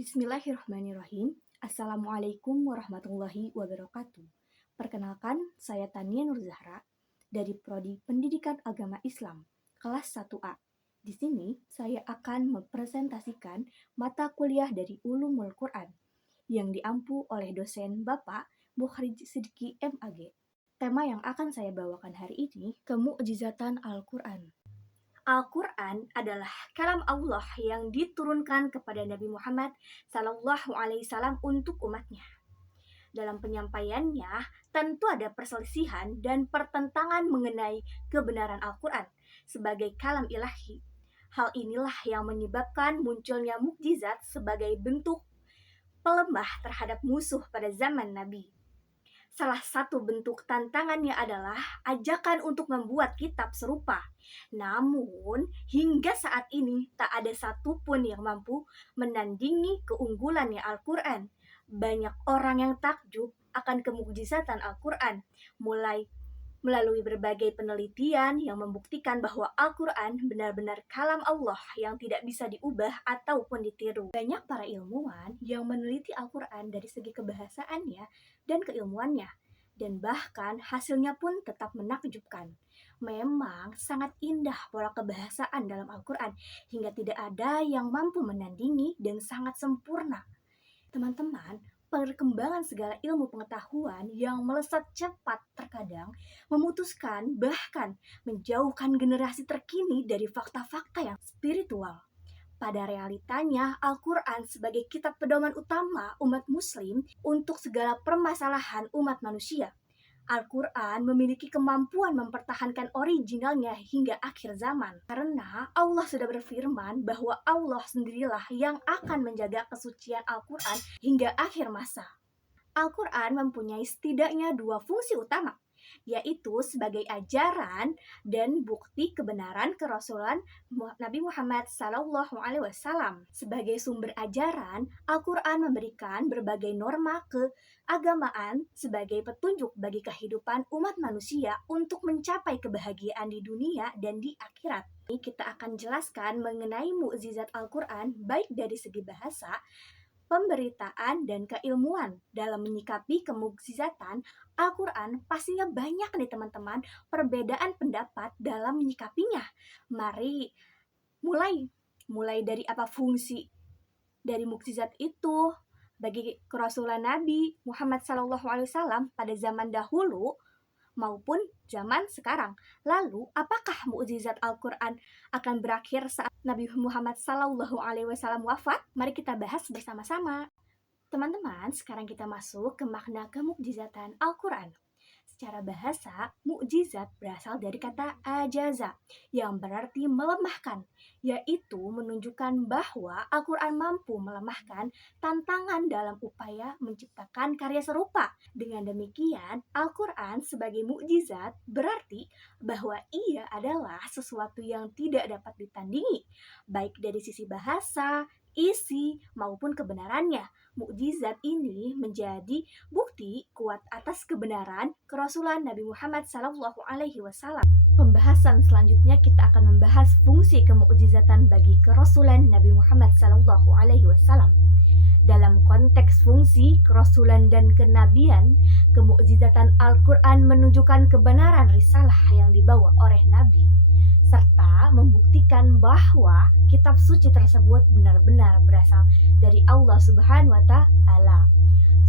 Bismillahirrahmanirrahim. Assalamualaikum warahmatullahi wabarakatuh. Perkenalkan, saya Tania Nur Zahra dari Prodi Pendidikan Agama Islam, kelas 1A. Di sini, saya akan mempresentasikan mata kuliah dari Ulumul Quran yang diampu oleh dosen Bapak Mukhrij Sidki MAG. Tema yang akan saya bawakan hari ini, Kemu'jizatan Al-Quran. Al-Quran adalah kalam Allah yang diturunkan kepada Nabi Muhammad SAW untuk umatnya. Dalam penyampaiannya, tentu ada perselisihan dan pertentangan mengenai kebenaran Al-Quran sebagai kalam ilahi. Hal inilah yang menyebabkan munculnya mukjizat sebagai bentuk pelemah terhadap musuh pada zaman Nabi. Salah satu bentuk tantangannya adalah ajakan untuk membuat kitab serupa. Namun, hingga saat ini tak ada satupun yang mampu menandingi keunggulannya Al-Quran. Banyak orang yang takjub akan kemukjizatan Al-Quran, mulai melalui berbagai penelitian yang membuktikan bahwa Al-Quran benar-benar kalam Allah yang tidak bisa diubah ataupun ditiru. Banyak para ilmuwan yang meneliti Al-Quran dari segi kebahasaannya dan keilmuannya, dan bahkan hasilnya pun tetap menakjubkan. Memang sangat indah pola kebahasaan dalam Al-Quran, hingga tidak ada yang mampu menandingi dan sangat sempurna. Teman-teman, perkembangan segala ilmu pengetahuan yang melesat cepat terkadang memutuskan bahkan menjauhkan generasi terkini dari fakta-fakta yang spiritual. Pada realitanya, Al-Quran sebagai kitab pedoman utama umat muslim untuk segala permasalahan umat manusia. Al-Quran memiliki kemampuan mempertahankan originalnya hingga akhir zaman. Karena Allah sudah berfirman bahwa Allah sendirilah yang akan menjaga kesucian Al-Quran hingga akhir masa. Al-Quran mempunyai setidaknya dua fungsi utama, yaitu sebagai ajaran dan bukti kebenaran kerasulan Nabi Muhammad SAW. Sebagai sumber ajaran, Al-Quran memberikan berbagai norma keagamaan sebagai petunjuk bagi kehidupan umat manusia untuk mencapai kebahagiaan di dunia dan di akhirat. Ini kita akan jelaskan mengenai mukjizat Al-Quran baik dari segi bahasa, pemberitaan, dan keilmuan. Dalam menyikapi kemukjizatan Al-Quran, pastinya banyak nih teman-teman perbedaan pendapat dalam menyikapinya. Mari mulai dari apa fungsi dari mukjizat itu bagi kerasulan Nabi Muhammad SAW pada zaman dahulu maupun zaman sekarang. Lalu, apakah mukjizat Al-Quran akan berakhir saat Nabi Muhammad SAW wafat? Mari kita bahas bersama-sama. Teman-teman, sekarang kita masuk ke makna kemukjizatan Al-Quran. Secara bahasa, mukjizat berasal dari kata ajaza, yang berarti melemahkan, yaitu menunjukkan bahwa Al-Quran mampu melemahkan tantangan dalam upaya menciptakan karya serupa. Dengan demikian, Al-Quran sebagai mukjizat berarti bahwa ia adalah sesuatu yang tidak dapat ditandingi, baik dari sisi bahasa, isi, maupun kebenarannya. Mukjizat ini menjadi bukti kuat atas kebenaran kerasulan Nabi Muhammad SAW. Pembahasan selanjutnya kita akan membahas fungsi kemukjizatan bagi kerasulan Nabi Muhammad SAW. Dalam konteks fungsi kerasulan dan kenabian, kemukjizatan Al-Quran menunjukkan kebenaran risalah yang dibawa oleh Nabi, serta membuktikan bahwa kitab suci tersebut benar-benar berasal dari Allah Subhanahu wa Ta'ala.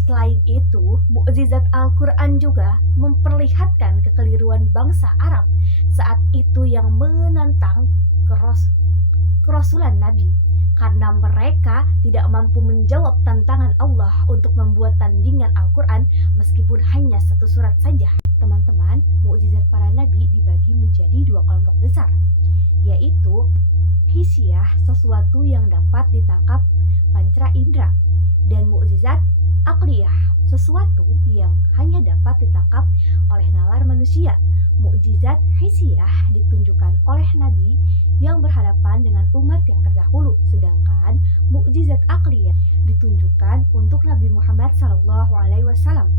Selain itu, mukjizat Al-Quran juga memperlihatkan kekeliruan bangsa Arab saat itu yang menentang kerasulan Nabi, karena mereka tidak mampu menjawab tantangan Allah untuk membuat tandingan Al-Quran meskipun hanya satu surat saja. Teman-teman, mukjizat para nabi dibagi menjadi dua kelompok besar, yaitu hisyah, sesuatu yang dapat ditangkap panca indera, dan mukjizat aqliyah, sesuatu yang hanya dapat ditangkap oleh nalar manusia. Mukjizat hisyah ditunjukkan oleh nabi yang berhadapan dengan umat yang terdahulu, sedangkan mukjizat aqliyah ditunjukkan untuk Nabi Muhammad SAW.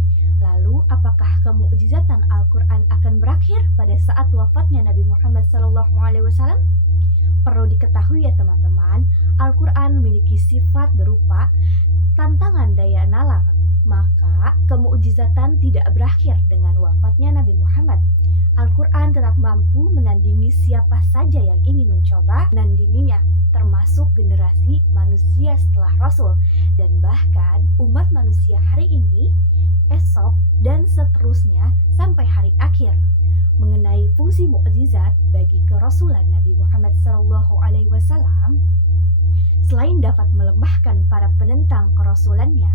Lalu, apakah kemukjizatan Al-Quran akan berakhir pada saat wafatnya Nabi Muhammad SAW? Perlu diketahui ya teman-teman, Al-Quran memiliki sifat berupa tantangan daya nalar. Maka kemukjizatan tidak berakhir dengan wafatnya Nabi Muhammad. Al-Quran tetap mampu menandingi siapa saja yang ingin mencoba menandinginya, termasuk generasi manusia setelah Rasul, dan bahkan umat manusia hari ini, esok, dan seterusnya sampai hari akhir. Mengenai fungsi mukjizat bagi kerasulan Nabi Muhammad SAW, selain dapat melemahkan para penentang kerasulannya,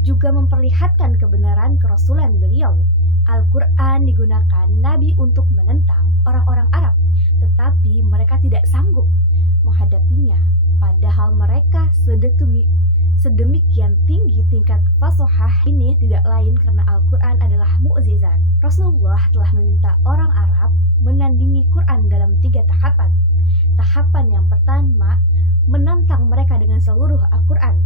juga memperlihatkan kebenaran kerasulan beliau. Al-Quran digunakan Nabi untuk menentang orang-orang Arab, tetapi mereka tidak sanggup menghadapinya, padahal mereka sedemikian tinggi tingkat fasohah. Ini tidak lain karena Al-Quran adalah mukjizat. Rasulullah telah meminta orang Arab menandingi Quran dalam 3 tahapan. Tahapan yang pertama, menantang mereka dengan seluruh Al-Quran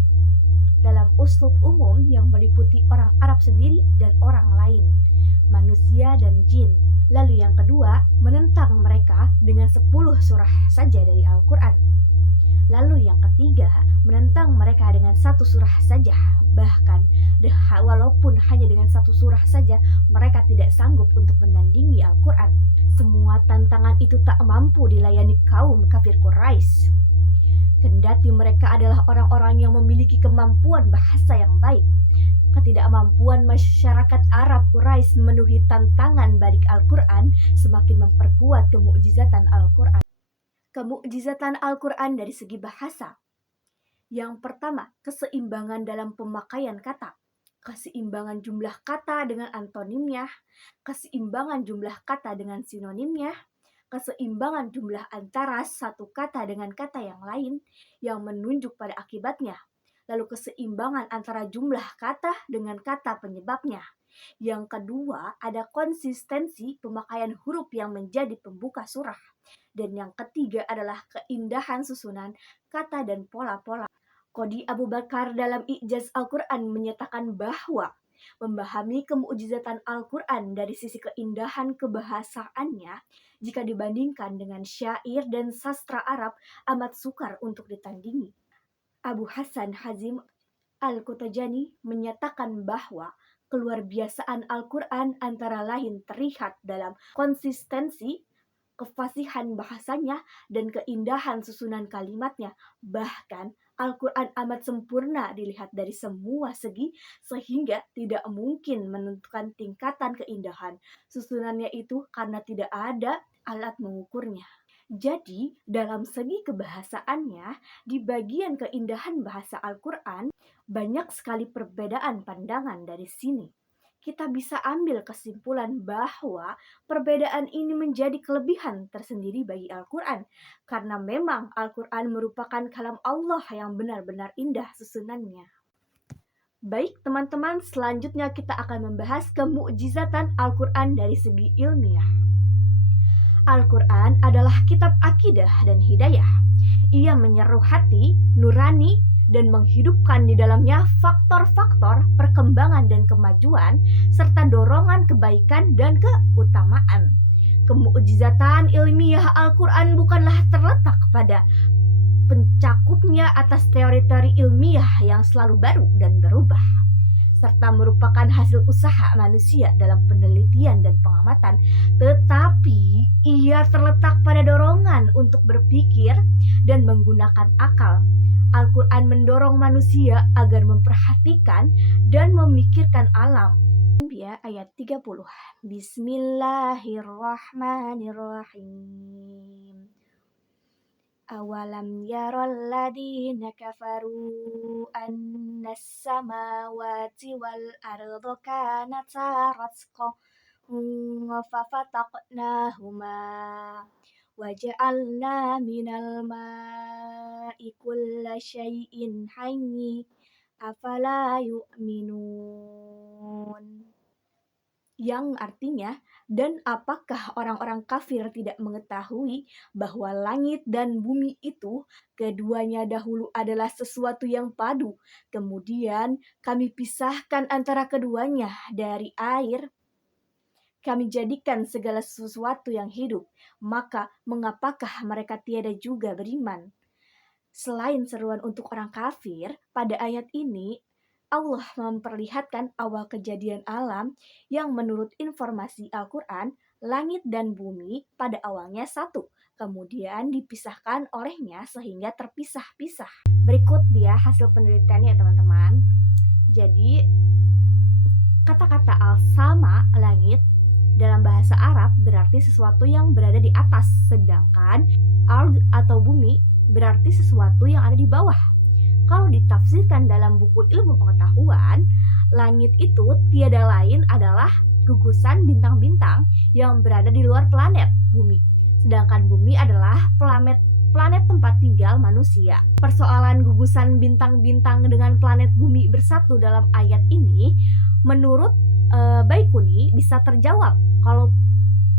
dalam uslub umum yang meliputi orang Arab sendiri dan orang lain, manusia dan jin. Lalu yang kedua, menentang mereka dengan 10 surah saja dari Al-Quran. Lalu yang ketiga, menentang mereka dengan 1 surah saja. Bahkan walaupun hanya dengan 1 surah saja, mereka tidak sanggup untuk menandingi Al-Quran. Semua tantangan itu tak mampu dilayani kaum kafir Quraisy. Kendati mereka adalah orang-orang yang memiliki kemampuan bahasa yang baik, ketidakmampuan masyarakat Arab Quraisy memenuhi tantangan balik Al-Quran semakin memperkuat kemukjizatan Al-Quran. Kemukjizatan Al-Quran dari segi bahasa. Yang pertama, keseimbangan dalam pemakaian kata. Keseimbangan jumlah kata dengan antonimnya, keseimbangan jumlah kata dengan sinonimnya, keseimbangan jumlah antara satu kata dengan kata yang lain yang menunjuk pada akibatnya. Lalu keseimbangan antara jumlah kata dengan kata penyebabnya. Yang kedua, ada konsistensi pemakaian huruf yang menjadi pembuka surah. Dan yang ketiga adalah keindahan susunan kata dan pola-pola. Qadi Abu Bakar dalam I'jaz Al-Quran menyatakan bahwa memahami kemukjizatan Al-Quran dari sisi keindahan kebahasaannya jika dibandingkan dengan syair dan sastra Arab amat sukar untuk ditandingi. Abu Hasan Hazim Al-Kutajani menyatakan bahwa keluar biasaan Al-Quran antara lain terlihat dalam konsistensi, kefasihan bahasanya, dan keindahan susunan kalimatnya. Bahkan Al-Quran amat sempurna dilihat dari semua segi, sehingga tidak mungkin menentukan tingkatan keindahan susunannya itu karena tidak ada alat mengukurnya. Jadi, dalam segi kebahasaannya, di bagian keindahan bahasa Al-Quran, banyak sekali perbedaan pandangan dari sini. Kita bisa ambil kesimpulan bahwa perbedaan ini menjadi kelebihan tersendiri bagi Al-Quran, karena memang Al-Quran merupakan kalam Allah yang benar-benar indah susunannya. Baik teman-teman, selanjutnya kita akan membahas kemukjizatan Al-Quran dari segi ilmiah. Al-Quran adalah kitab akidah dan hidayah. Ia menyeru hati, nurani, dan menghidupkan di dalamnya faktor-faktor perkembangan dan kemajuan, serta dorongan kebaikan dan keutamaan. Kemukjizatan ilmiah Al-Quran bukanlah terletak pada pencakupnya atas teori-teori ilmiah yang selalu baru dan berubah, serta merupakan hasil usaha manusia dalam penelitian dan pengamatan, tetapi ia terletak pada dorongan untuk berpikir dan menggunakan akal. Al-Quran mendorong manusia agar memperhatikan dan memikirkan alam. Ayat 30. Bismillahirrahmanirrahim. Awalam yaral ladina kafaru annas samawati wal ardu kanata ratqa fafataqnahuma waja'alna minal ma'i kulla syai'in hayy afala yu'minun. Yang artinya, dan apakah orang-orang kafir tidak mengetahui bahwa langit dan bumi itu keduanya dahulu adalah sesuatu yang padu, kemudian kami pisahkan antara keduanya dari air. Kami jadikan segala sesuatu yang hidup, maka mengapakah mereka tiada juga beriman? Selain seruan untuk orang kafir, pada ayat ini Allah memperlihatkan awal kejadian alam yang menurut informasi Al-Quran, langit dan bumi pada awalnya satu, kemudian dipisahkan olehnya sehingga terpisah-pisah. Berikut dia hasil penelitiannya teman-teman. Jadi kata-kata al-sama, langit, dalam bahasa Arab berarti sesuatu yang berada di atas, sedangkan ard atau bumi berarti sesuatu yang ada di bawah. Kalau ditafsirkan dalam buku ilmu pengetahuan, langit itu tiada lain adalah gugusan bintang-bintang yang berada di luar planet bumi. Sedangkan bumi adalah planet tempat tinggal manusia. Persoalan gugusan bintang-bintang dengan planet bumi bersatu dalam ayat ini, menurut Baikuni bisa terjawab kalau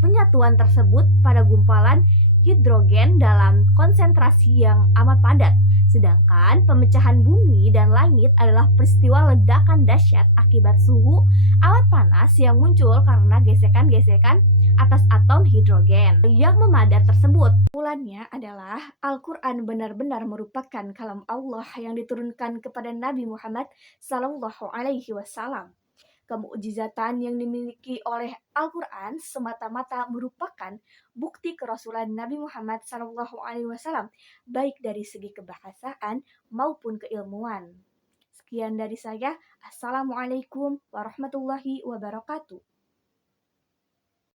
penyatuan tersebut pada gumpalan hidrogen dalam konsentrasi yang amat padat. Sedangkan pemecahan bumi dan langit adalah peristiwa ledakan dahsyat akibat suhu amat panas yang muncul karena gesekan-gesekan atas atom hidrogen yang memadat tersebut. Kesimpulannya adalah Al-Quran benar-benar merupakan kalam Allah yang diturunkan kepada Nabi Muhammad SAW. Kemukjizatan yang dimiliki oleh Al-Quran semata-mata merupakan bukti kerasulan Nabi Muhammad SAW, baik dari segi kebahasaan maupun keilmuan. Sekian dari saya. Assalamualaikum warahmatullahi wabarakatuh.